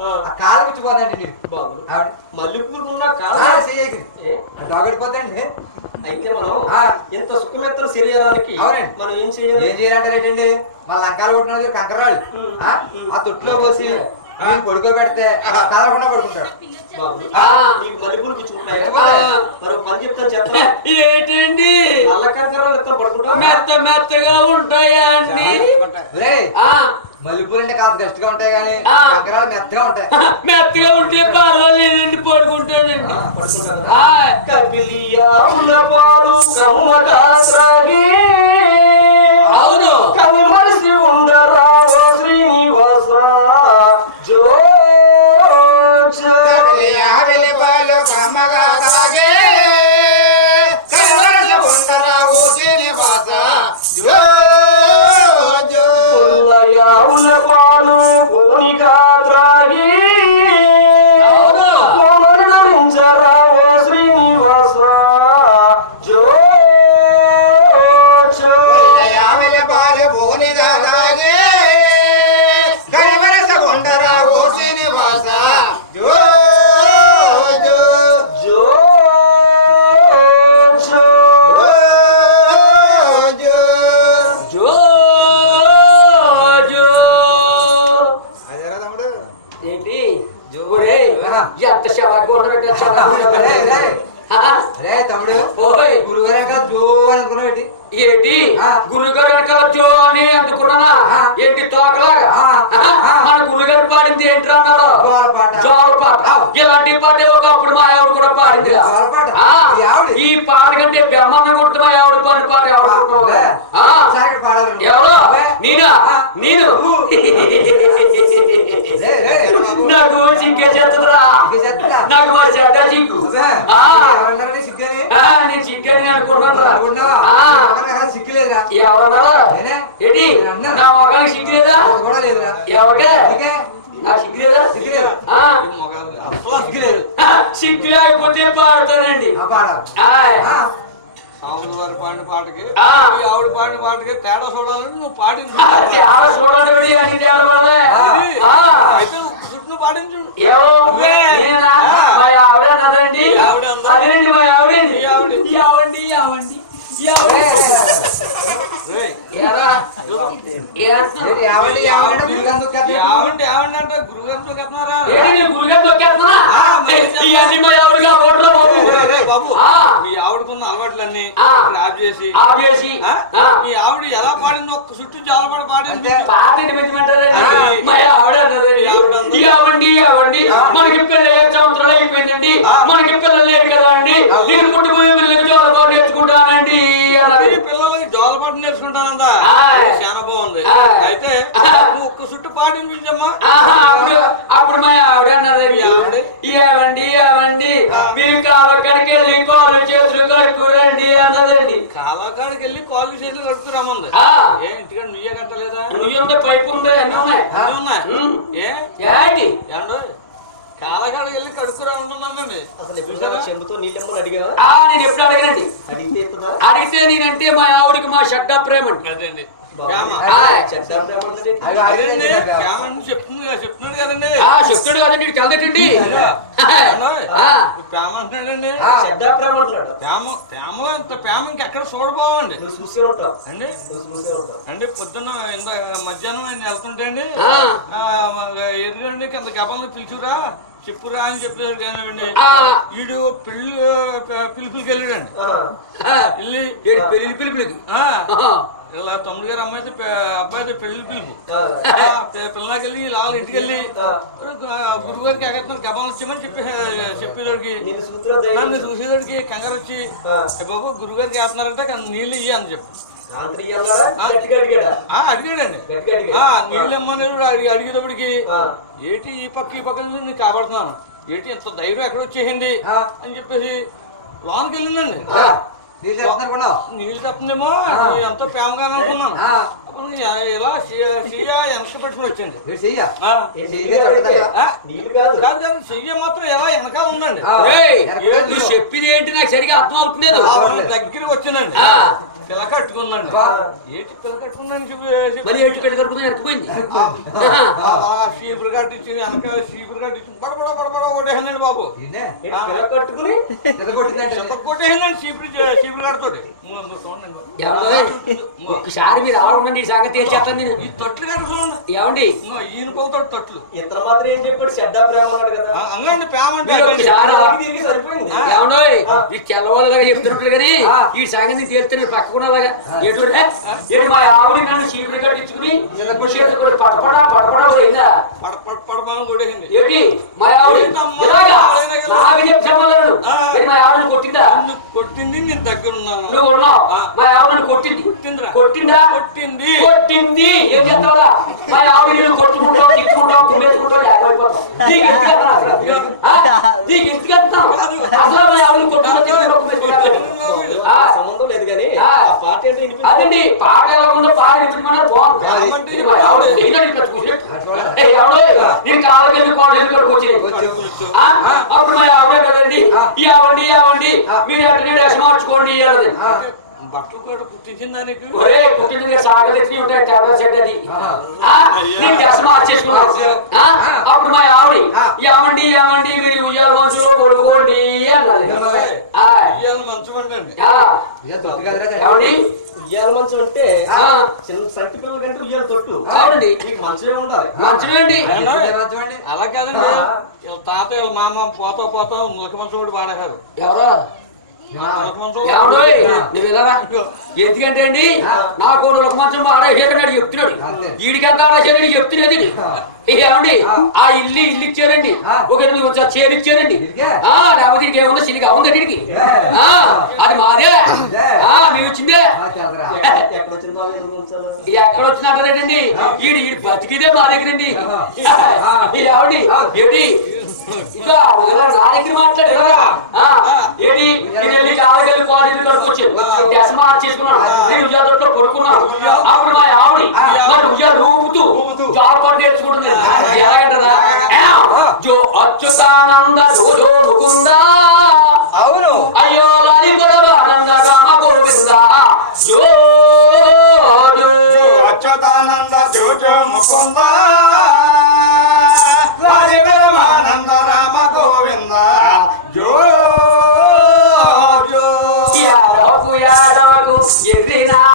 ఆ కాలు కూర్చిపోదండి మీరు ఆవిడ మల్లెపూలుకున్న డాగడిపోతాండి. అయితే మనం ఇంత సుఖమెత్తన శరీరానికి అవునండి మనం ఏం చేయాలి? ఏం చేయాలంటారేటండి? మన లంకాలు కొట్టిన కంకరాళ్ళు ఆ తొట్టులో పోసి మీరు పడుకోబెడితే కదలకుండా పడుకుంటాడు. నీకు మల్లెపూలు కూర్చుంటున్నాయి మరి పని చెప్తాను చెప్తా. ఏంటండి నల్ల కంకరాలు ఎత్తా పడుకుంటా మెత్త మెత్తగా ఉంటాయా అండి? మల్లెపూలు అంటే కాస్త గట్టిగా ఉంటాయి కానీ కంకరాలు మెత్తగా ఉంటాయి. మెత్తగా ఉంటే పర్వాలేదండి, పడుకుంటానండి. అవును కవి మనిషి ఉండరా శ్రీనివాస జో తమ్ముడు గురుగారు జో అనుకున్నావు ఏంటి గురుగారు వెనకాల జో అని అందుకున్నానా? ఏంటి తోకలాగా? మన గురుగారు పాడింది ఏంటి అన్నాడు? జోల పాట. ఇలాంటి పాట ఒకప్పుడు మా ఆవిడ కూడా పాడింది. ఈ పాట కంటే బ్రహ్మాండం కొడుతు మా ఆవిడ పాడిన పాట ఎవరో నేనా? నేను నాకు చింకే చేస్తుందిరా, నాకు మా చెడ్డ చింకు. నేను చిక్కని అనుకున్నాను. ఎవరన్నా ఏంటి నా మొగానికి సిగ్గులేదా? ఎవరికే సిగ్గు లేకపోతే పాడతానండి. సాముల వారి పాడిన పాటకి ఆవిడ పాడిన పాటకి తేడా చూడాలని నువ్వు పాడింది. అయితే చుట్టూ పాడించు. బాబు మీ ఆవిడకున్న అలవాట్లన్నీ ఆఫ్ చేసి మీ ఆవిడ ఎలా పాడింది ఒక్క చుట్టూ జాలపడ పాడింది. మనకి పిల్లలు 7 సంవత్సరాలు అయిపోయిందండి, మనకి పిల్లలు లేరు కదా అండి, నేను పుట్టిపోయే పిల్లలకి జోలపాటు నేర్చుకుంటానండి. పిల్లలకి జోలపాటు నేర్చుకుంటానందా? చాలా బాగుంది. అయితే నువ్వు ఒక్క చుట్టూ పాటించమ్మా. అప్పుడు మా ఆవిడ అన్నదండి, ఏవండి ఏవండి మీరు కాలక్కడికి వెళ్ళి కాళ్ళు చేతులు కడుక్కురండి అన్నదండి. కాలకాడికి వెళ్ళి కాళ్ళు చేతులు కడుక్కురామంది. ఏ ఇంటికాడ నుయ్యే కట్టలేదా? నువ్వు పైపు ఉంది, అన్ని ఉన్నాయి. ఏంటి కాలకాడికి వెళ్ళి కడుక్కురా ఉంటుందండి. చెంబుతో నీళ్ళెమ్మని అడిగా? నేను ఎప్పుడు అడగనండి. అడిగితే నేనంటే మా ఆవిడికి మా షడ్డా ప్రేమ అండి. అదేండి చెప్తున్నాడు కదండి. చెప్తాడు కదండి, కలదటండి ప్రేమ అంటున్నాడండి. ప్రేమ ఇంత ప్రేమ ఇంకెక్కడ చూడబోవండి. చూసే ఉంటావు అండి అంటే పొద్దున్న మధ్యాహ్నం ఆయన వెళ్తుంటే అండి ఎదురండి కింద గబాలను పిలుచురా చెప్పురా అని చెప్పేది కానివ్వండి. వీడు పిలుపులకి వెళ్ళాడండి. వెళ్ళి పిలుపులకి ఇలా తమ్ముడు గారు అబ్బాయితో పెళ్లి పిలుపు పిల్లలకి వెళ్ళి వాళ్ళ ఇంటికి వెళ్ళి గురుగారికి ఎగెత్తున్నారు గబాలు వచ్చామని చెప్పేదోడికి నన్ను చూసేదోడికి కంగారు వచ్చి బాబు గురుగారికి వేస్తున్నారంటే నీళ్ళు ఇయ్య అని చెప్పి అడిగాడండి. నీళ్ళు ఇమ్మని అడిగేటప్పటికి ఏంటి ఈ పక్క నేను కాబడుతున్నాను, ఏంటి ఇంత ధైర్యం ఎక్కడ వచ్చేసింది అని చెప్పేసి లోనికి వెళ్ళిందండి. నీళ్ళు తప్పుందేమో ఎంతో ప్రేమగానే అనుకున్నాను. ఇలా వెనక పెట్టుకుని వచ్చింది. కాదు కాదు చెయ్య మాత్రం ఎలా వెనకాల ఉందండి. చెప్పేది ఏంటి నాకు సరిగా అర్థం అవుతుంది. దగ్గరికి వచ్చిందండి. పిల్ల కట్టుకుందండి. ఏంటి పిల్ల కట్టుకుందని మరి ఎటు పెళ్లి కట్టుకుందని ఎత్తుపోయింది. చీపురు కట్టించి వెనక చీపురు కట్టించి బడబడ బడబడ కొట్టేసిందండి బాబు. పిల్ల కట్టుకుని కొట్టేసిందండి చీపురు కడుతోటి. ఒకసారి మీరు ఆడుండండి ఈ సంగతి తేల్చేస్తాను నేను. ఈ తొట్లు కట్టుకోండి ఏమండి ఈయన పొలతో తొట్లు ఇతను మాత్రం ఏం చెప్పాడు శ్రద్ధా ప్రేమ అన్నాడు కదా. అంగండి ప్రేమంటే తిరిగి సరిపోయింది. ఏమండో ఈ తెల్లవాళ్ళలాగా చెప్తున్నట్లు కానీ ఈ సంగతి తేల్తే పక్కకున్నలాగా ఎటు మా ఆవిడ నన్ను చీపురు కట్టించుకుని పడపడా పడపడా పోయిందా పడపడం కొట్టేసింది. ఏంటి మా ఆవిడ నాకు చెప్తాను మా ఆవిడని కొట్టిందా? కొట్టింది నేను దగ్గర ఉన్నాను. నువ్వు ఉన్నావు మా ఆవిడని కొట్టింది. కొట్టిందా? కొట్టింది కొట్టింది. ఏం చేస్తావా మా ఆవిడ నేను కొట్టుకుంటావు తిట్టుకుంటావు కుమ్మేసుకుంటావు లేకపోతావు. నీకు ఎత్తుకెత్తాను అసలు మా ఆవిడని కొట్టుకుంటావు సంబంధం లేదు కానీ పాట ఏంటో అదండి పాట వెళ్ళకుండా పాట వినిపించమన్నారు బాగుంది. నేను కాళ్ళకెళ్ళి కోడలు ఎన్నికడికి వచ్చింది. అప్పుడు మా ఆవిడే కదండి ఇవ్వండి మీరు ఎట్లా డ్రెస్ మార్చుకోండి ఇవ్వాలి. బట్టలు కూడా కుట్టించిందా నీకు? ఒరే కుట్టింది సాగలు ఎత్తి ఉంటాయి టెర్రస్ సెట్ అది నేను డ్రెస్ మార్చేసుకున్నాను. అప్పుడు మా ఆవిడ ఏమండి మీరు ఉయ్యాల మనుషులు కొడుకోండి అన్నది. మంచమండి ఏమండి ఉయ్యాల మంచం అంటే చిన్న సంటి పిల్లల కంటే ఉయ్యాల తొట్టు. అవునండి నీకు మంచమే ఉండాలి. మంచిదండి. అలా కాదండి వీళ్ళ తాత వీళ్ళ మామ పోతా ములక మంచం కూడా వాడేశారు. ఎవరో నువ్వు వెళ్ళరా ఎందుకంటే అండి నాకు ఒక మంచం ఆడేసాడు చెప్తున్నాడు. వీడికంతా ఆడేసాడు చెప్తున్నది. ఏమండి ఆ ఇల్లు ఇచ్చారండి. ఒక 8 వచ్చా చేరు ఇచ్చారండి. లేకపోతే ఇంకే ఏమన్నా సిలిగా ఉంది వీడికి. అది మాదే మేము ఇచ్చిందే. ఎక్కడ వచ్చినట్టండి ఈడు బతికిదే మా దగ్గర అండి. ఏమండి ఏంటి ఇంకా నా దగ్గర మాట్లాడు ఏంటి నేను వెళ్ళి కాళ్ళకెళ్ళి కాలేజీ కడుకొచ్చాను డ్రెస్ మార్చేసుకున్నాను. నేను ఉయ్యాలో పడుకున్నాను. అప్పుడు మా ఆవిడ ఉయ్యాలు ఊపుతూ జాబ్ పట్టు నేర్చుకుంటుంది. ఎలాగంటదా జో అచ్యుతానంద జో ముకుందా అవును అయ్యో లాలి ఆనంద రామ గోవింద జో అచ్యుతానంద జో ముకుందా